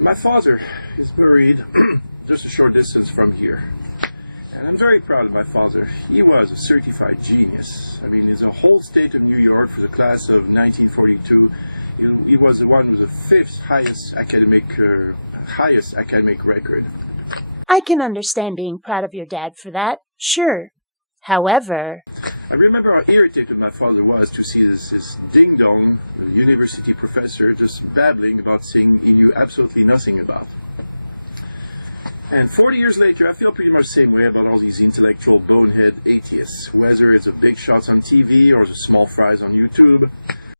My father is buried just a short distance from here. And I'm very proud of my father. He was a certified genius. I mean, in the whole state of New York for the class of 1942, he was the one with the fifth highest academic record. I can understand being proud of your dad for that, sure. However, I remember how irritated my father was to see this ding-dong university professor just babbling about things he knew absolutely nothing about. And 40 years later, I feel pretty much the same way about all these intellectual bonehead atheists, whether it's the big shots on TV or the small fries on YouTube.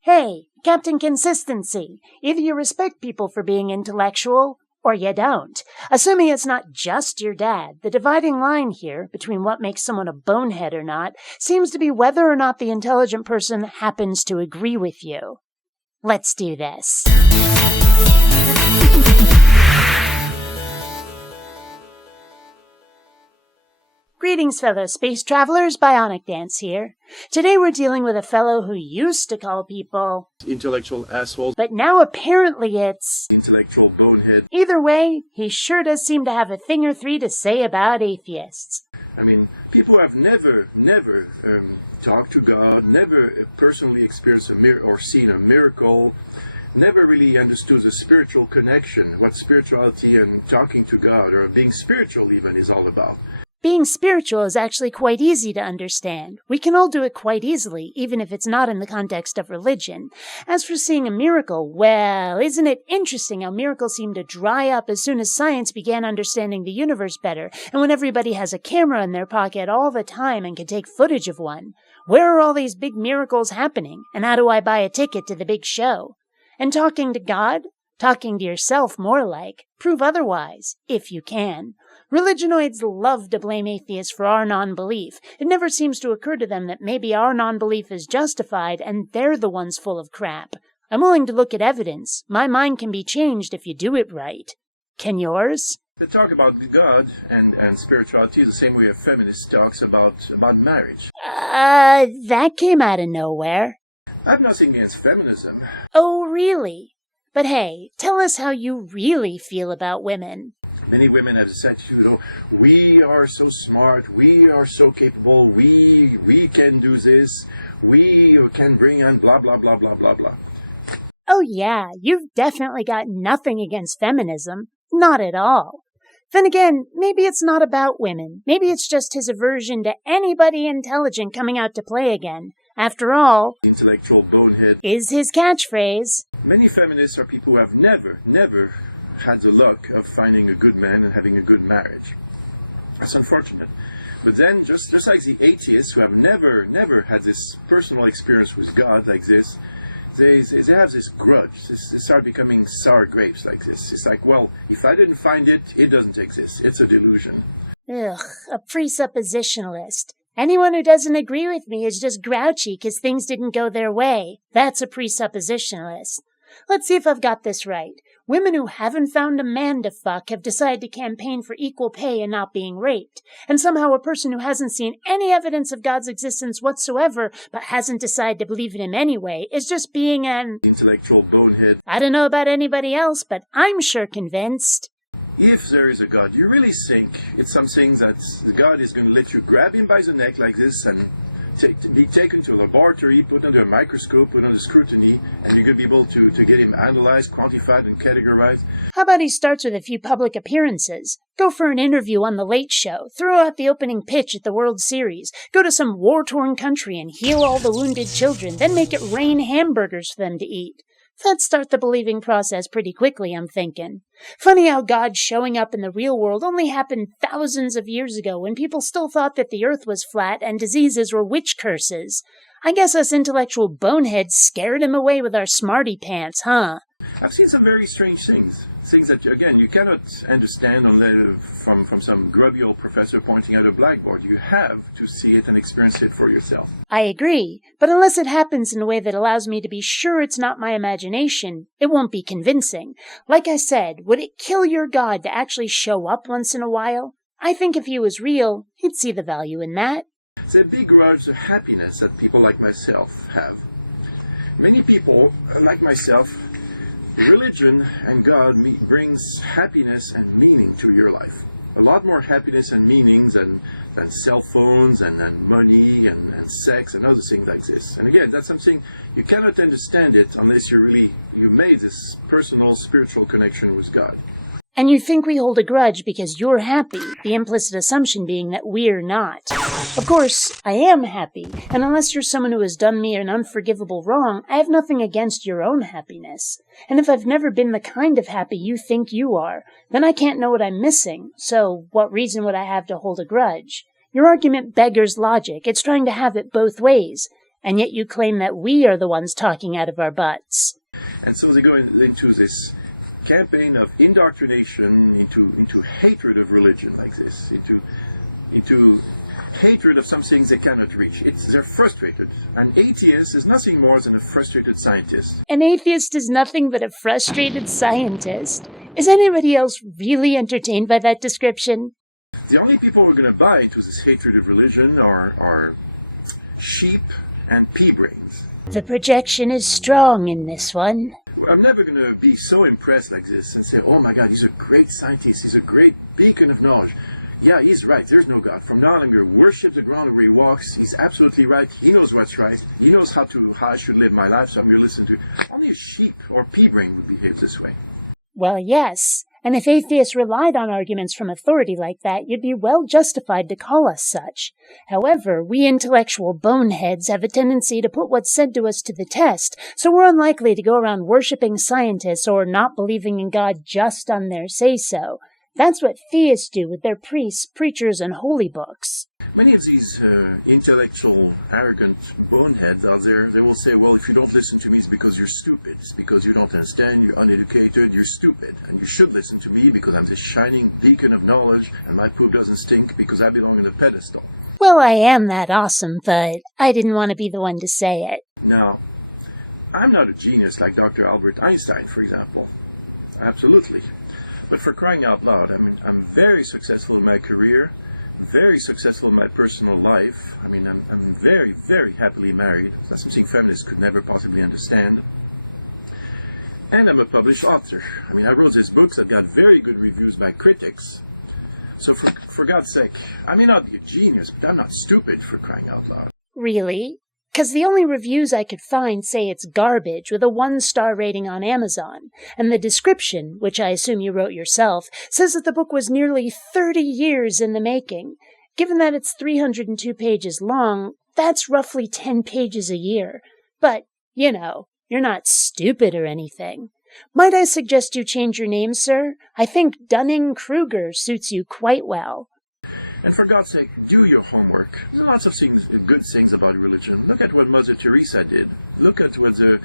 Hey, Captain Consistency, either you respect people for being intellectual, or you don't. Assuming it's not just your dad, the dividing line here between what makes someone a bonehead or not seems to be whether or not the intelligent person happens to agree with you. Let's do this. Greetings, fellow space travelers. BionicDance here. Today we're dealing with a fellow who used to call people intellectual assholes, but now apparently it's intellectual bonehead. Either way, he sure does seem to have a thing or three to say about atheists. I mean, people who have never talked to God, never personally experienced or seen a miracle, never really understood the spiritual connection, what spirituality and talking to God or being spiritual even is all about. Being spiritual is actually quite easy to understand. We can all do it quite easily, even if it's not in the context of religion. As for seeing a miracle, well, isn't it interesting how miracles seem to dry up as soon as science began understanding the universe better, and when everybody has a camera in their pocket all the time and can take footage of one? Where are all these big miracles happening, and how do I buy a ticket to the big show? And talking to God? Talking to yourself, more like. Prove otherwise, if you can. Religionoids love to blame atheists for our non-belief. It never seems to occur to them that maybe our non-belief is justified and they're the ones full of crap. I'm willing to look at evidence. My mind can be changed if you do it right. Can yours? They talk about God and spirituality the same way a feminist talks about marriage. That came out of nowhere. I have nothing against feminism. Oh, really? But hey, tell us how you really feel about women. Many women have this attitude, oh, we are so smart, we are so capable, we can do this, we can bring on blah, blah, blah, blah, blah, blah. Oh yeah, you've definitely got nothing against feminism. Not at all. Then again, maybe it's not about women. Maybe it's just his aversion to anybody intelligent coming out to play again. After all, intellectual bonehead is his catchphrase. Many feminists are people who have never had the luck of finding a good man and having a good marriage. That's unfortunate. But then, just like the atheists who have never had this personal experience with God like this, they have this grudge. They start becoming sour grapes like this. It's like, well, if I didn't find it, it doesn't exist. It's a delusion. Ugh, a presuppositionalist. Anyone who doesn't agree with me is just grouchy because things didn't go their way. That's a presuppositionalist. Let's see if I've got this right. Women who haven't found a man to fuck have decided to campaign for equal pay and not being raped. And somehow a person who hasn't seen any evidence of God's existence whatsoever, but hasn't decided to believe in him anyway, is just being an intellectual bonehead. I don't know about anybody else, but I'm sure convinced. If there is a God, you really think it's something that God is going to let you grab him by the neck like this and be taken to a laboratory, put under a microscope, put under scrutiny, and you're going to be able to get him analyzed, quantified, and categorized? How about he starts with a few public appearances? Go for an interview on The Late Show, throw out the opening pitch at the World Series, go to some war-torn country and heal all the wounded children, then make it rain hamburgers for them to eat. That'd start the believing process pretty quickly, I'm thinking. Funny how God showing up in the real world only happened thousands of years ago when people still thought that the earth was flat and diseases were witch curses. I guess us intellectual boneheads scared him away with our smarty pants, huh? I've seen some very strange things. Things that, again, you cannot understand from some grubby old professor pointing at a blackboard. You have to see it and experience it for yourself. I agree, but unless it happens in a way that allows me to be sure it's not my imagination, it won't be convincing. Like I said, would it kill your God to actually show up once in a while? I think if he was real, he'd see the value in that. It's a big grudge of happiness that people like myself have. Many people, like myself, Religion and God brings happiness and meaning to your life. A lot more happiness and meanings than cell phones and money and sex and other things like this. And again, that's something you cannot understand it unless you made this personal spiritual connection with God. And you think we hold a grudge because you're happy, the implicit assumption being that we're not. Of course, I am happy, and unless you're someone who has done me an unforgivable wrong, I have nothing against your own happiness. And if I've never been the kind of happy you think you are, then I can't know what I'm missing, so what reason would I have to hold a grudge? Your argument beggars logic. It's trying to have it both ways, and yet you claim that we are the ones talking out of our butts. And so they go into this campaign of indoctrination into hatred of religion like this, into hatred of some things they cannot reach. They're frustrated. An atheist is nothing more than a frustrated scientist. An atheist is nothing but a frustrated scientist. Is anybody else really entertained by that description? The only people who are going to buy into this hatred of religion are sheep and pea-brains. The projection is strong in this one. I'm never going to be so impressed like this and say, oh my God, he's a great scientist, he's a great beacon of knowledge. Yeah, he's right, there's no God. From now on, I'm going to worship the ground where he walks. He's absolutely right. He knows what's right. He knows how I should live my life, so I'm going to listen to it. Only a sheep or pea-brain would behave this way. Well, yes. And if atheists relied on arguments from authority like that, you'd be well justified to call us such. However, we intellectual boneheads have a tendency to put what's said to us to the test, so we're unlikely to go around worshipping scientists or not believing in God just on their say-so. That's what theists do with their priests, preachers, and holy books. Many of these intellectual, arrogant boneheads out there, they will say, well, if you don't listen to me, it's because you're stupid. It's because you don't understand, you're uneducated, you're stupid. And you should listen to me because I'm this shining beacon of knowledge, and my poop doesn't stink because I belong in a pedestal. Well, I am that awesome, but I didn't want to be the one to say it. Now, I'm not a genius like Dr. Albert Einstein, for example. Absolutely. But for crying out loud, I'm very successful in my career, very successful in my personal life. I'm very, very happily married. That's something feminists could never possibly understand. And I'm a published author. I wrote these books that got very good reviews by critics. So for God's sake, I may not be a genius, but I'm not stupid, for crying out loud. Really? Because the only reviews I could find say it's garbage with a 1-star rating on Amazon, and the description, which I assume you wrote yourself, says that the book was nearly 30 years in the making. Given that it's 302 pages long, that's roughly 10 pages a year. But, you're not stupid or anything. Might I suggest you change your name, sir? I think Dunning-Kruger suits you quite well. And for God's sake, do your homework. There's lots of good things about religion. Look at what Mother Teresa did. Look at what the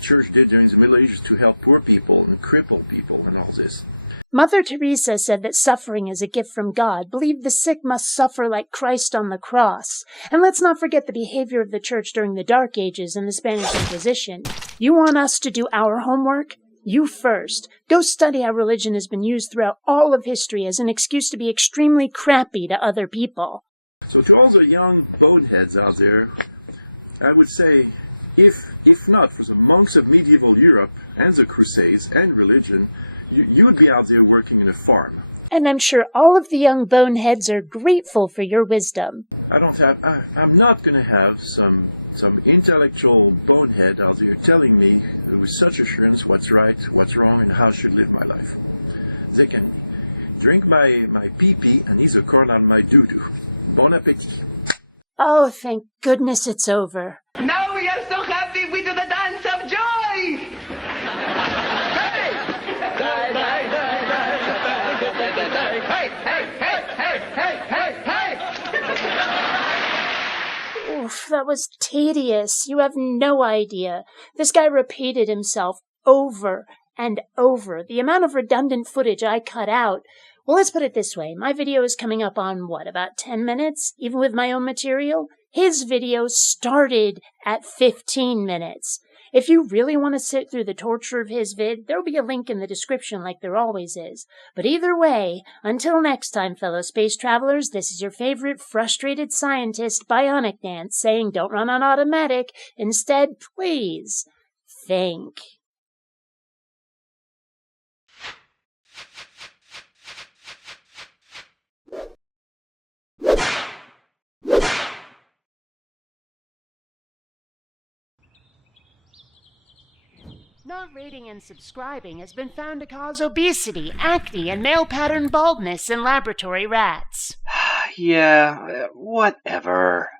church did during the Middle Ages to help poor people and crippled people and all this. Mother Teresa said that suffering is a gift from God, believed the sick must suffer like Christ on the cross. And let's not forget the behavior of the church during the Dark Ages and the Spanish Inquisition. You want us to do our homework? You first. Go study how religion has been used throughout all of history as an excuse to be extremely crappy to other people. So to all the young boneheads out there, I would say, if not for the monks of medieval Europe and the Crusades and religion, you would be out there working in a farm. And I'm sure all of the young boneheads are grateful for your wisdom. I'm not going to have some intellectual bonehead out there telling me with such assurance what's right, what's wrong, and how I should live my life. They can drink my pee-pee and eat the corn out of my doo-doo. Bon appetit. Oh, thank goodness it's over. Now we are so happy we do the dance of joy! Hey! Die, die, die, die, die, die, die. Hey, hey, hey, hey, hey, hey, hey! Oof, that was tedious. You have no idea. This guy repeated himself over and over. The amount of redundant footage I cut out. Well, let's put it this way. My video is coming up on, about 10 minutes? Even with my own material? His video started at 15 minutes. If you really want to sit through the torture of his vid, there'll be a link in the description like there always is. But either way, until next time, fellow space travelers, this is your favorite frustrated scientist, BionicDance, saying don't run on automatic. Instead, please, think. Not rating and subscribing has been found to cause obesity, acne, and male pattern baldness in laboratory rats. Yeah, whatever.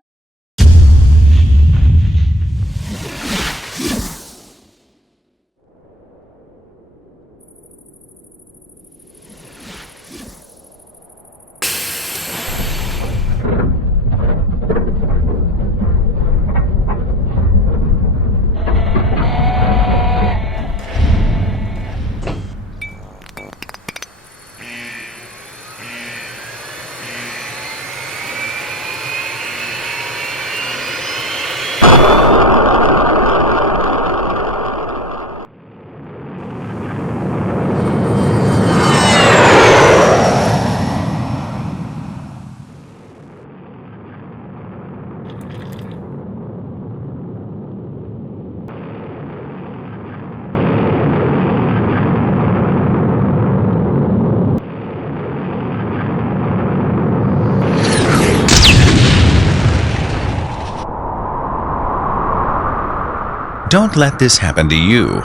Don't let this happen to you.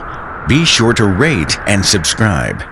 Be sure to rate and subscribe.